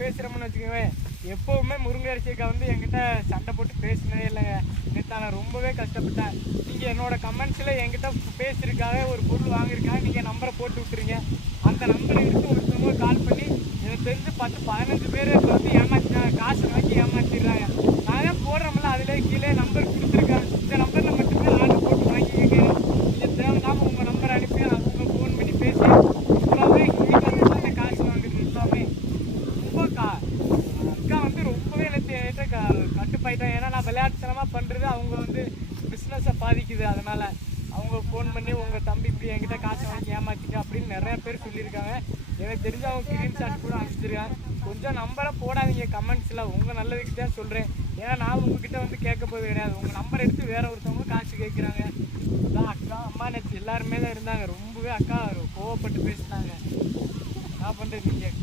பேசுகிறோம்னு வச்சுக்கோங்க. எப்போவுமே முருங்கரிசி அக்கா வந்து என்கிட்ட சண்டை போட்டு பேசினதே இல்லைங்க. நேற்று நான் ரொம்பவே கஷ்டப்பட்டேன். நீங்கள் என்னோட கமெண்ட்ஸில் என்கிட்ட பேசியிருக்காக ஒரு பொருள் வாங்கியிருக்காங்க, நீங்கள் நம்பரை போட்டு விட்டுருங்க. அந்த நம்பரை எடுத்து ஒருத்தவங்க கால் பண்ணி எனக்கு தெரிஞ்சு 10-15 பேர் இப்போ வந்து ஏமாற்றினாங்க, காசு வாங்கி ஏமாற்றிடுறாங்க. நான் தான் போடுறோம்ல அதிலே கீழே நம்பர் கொடுத்துருக்கேன். இந்த நம்பரில் மட்டுமே ஆர்டர் போட்டு வாங்கிக்கங்க. நீங்கள் தேவையில்லாமல் உங்கள் நம்பரை அனுப்பி அவங்க ஃபோன் பண்ணி பேசி ஃபுல்லாகவே வீட்டில் அந்த காசு வாங்குறது எல்லாமே ரொம்ப அக்கா வந்து ரொம்பவே எனக்கு கட்டுப்பாயிட்டேன். ஏன்னா நான் விளையாட்டுத்தனமாக பண்ணுறது அவங்க வந்து பிஸ்னஸை பாதிக்குது. அதனால் அவங்க ஃபோன் பண்ணி உங்கள் தம்பி இப்படி என்கிட்ட காசு வாங்கி ஏமாற்றிட்டு அப்படின்னு நிறையா பேர் சொல்லியிருக்காங்க. எனக்கு தெரிஞ்சு அவங்க ஸ்க்ரீன்ஷாட் கூட அனுப்பிச்சிருக்காங்க. கொஞ்சம் நம்பரை போடாதீங்க கமெண்ட்ஸில், உங்கள் நல்லதுக்கிட்டே சொல்கிறேன். ஏன்னா நான் உங்ககிட்ட வந்து கேட்க போது கிடையாது. உங்கள் நம்பர் எடுத்து வேறு ஒருத்தவங்க காசு கேட்குறாங்க. அதான் அக்கா அம்மா நேற்று எல்லாருமே தான் இருந்தாங்க. ரொம்பவே அக்கா கோவப்பட்டு பேசினாங்க. என்ன பண்ணுறது நீங்கள்?